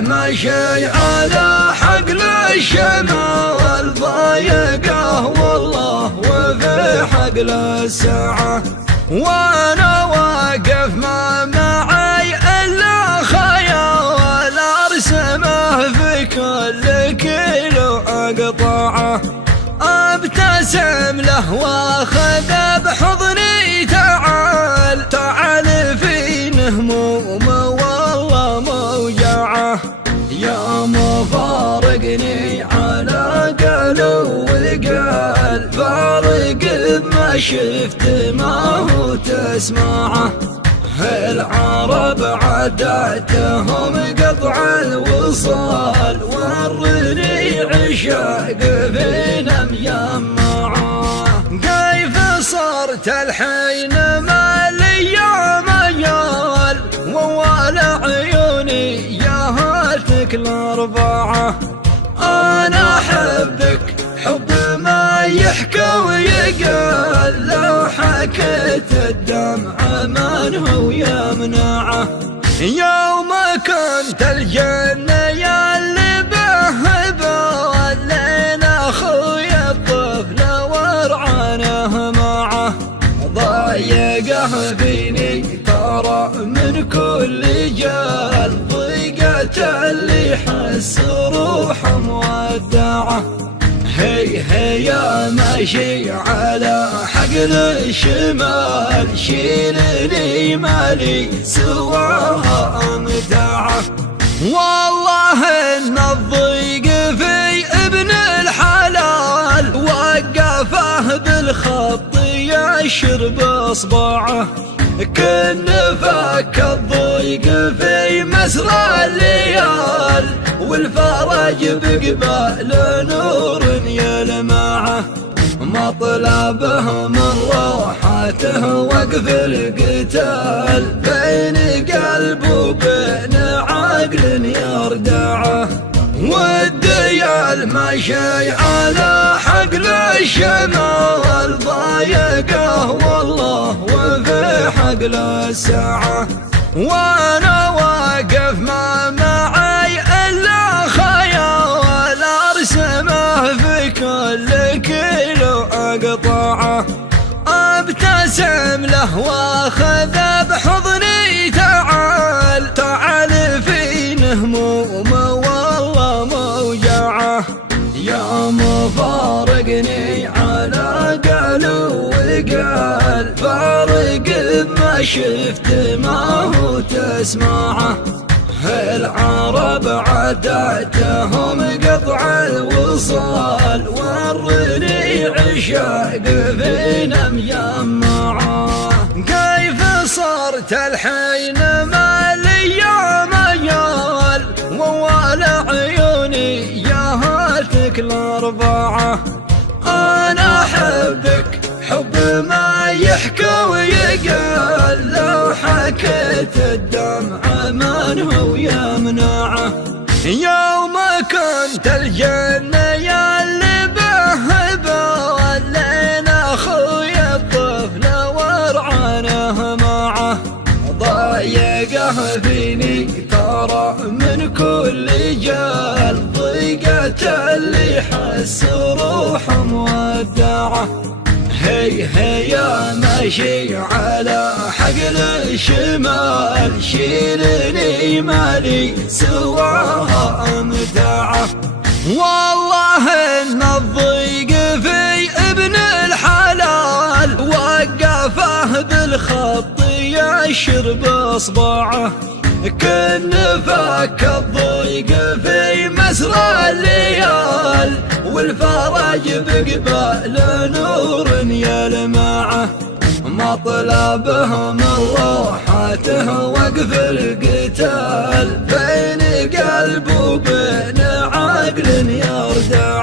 ماشي على حقل الشمع والضايقه والله وفي حقل الساعة، وانا واقف ما معي الا خيال ارسمه في كل كيلو اقطعه، ابتسم له واخذ بحضني تعال تعال في هموم والله موجعه، يا مفارقني على قلو والقال فارق بما شفت ما هو تسمعه، العرب عاداتهم قطع الوصال ورني عشاق فينا مجمعه، كيف صرت الحين ما لي ميال ووالع عيوني يا هاتك الاربعه، انا احبك حب ما يحكى ويقال لو حكيت الدمع من هو يمنعه، يوم كنت الجنة يا اللي بهبه ولينا اخويا الطفل ورعانه معه، ضايقه فيني ترى من كل جال ضيقة اللي حس روحه مودعه، هي يا ماشي على حقل الشمال شيلني مالي سواها امتعه، والله ان الضيق في ابن الحلال وقفه بالخط يشرب اصبعه، كن فك الضيق في مسرى الليال والفرج بقبال نور يلمعه، مطلبه من روحاته وقف القتال بين قلب وبين عقل يردعه، والديال ماشي على حقل الشمع والضايقه والله وفي حقل الساعة، وانا واقف ما معي الا خيال ارسمه في كل كيلو اقطعه، ابتسم له واخذ بحضني تعال تعال في هموم والله موجعه، يا مفارقني على قلو والقال فارق بما شفت ما هو تسمعه، العرب عاداتهم قطع الوصال ورني عشاق فينا مجمعه، كيف صرت الحين ما لي ميال ووالع عيوني يا هاتك الاربعه، انا احبك حب ما يحكى ويقال لو حكيت الدمع من هو يمنعه، يوم كنت الجنة يا اللي بهبه ولينا اخويا الطفل ورعانه معه، ضايقه فيني ترى من كل جال ضيقة اللي حس روحه مودعه، هي يا ماشي على حقل الشمال شيلني مالي سواها امتعه، والله ان الضيق في ابن الحلال وقفه بالخط يشرب اصبعه، كن فك الضيق في مسرى الليال والفرج بقبال نور يلمعه، مطلبه من روحاته وقف القتال ودع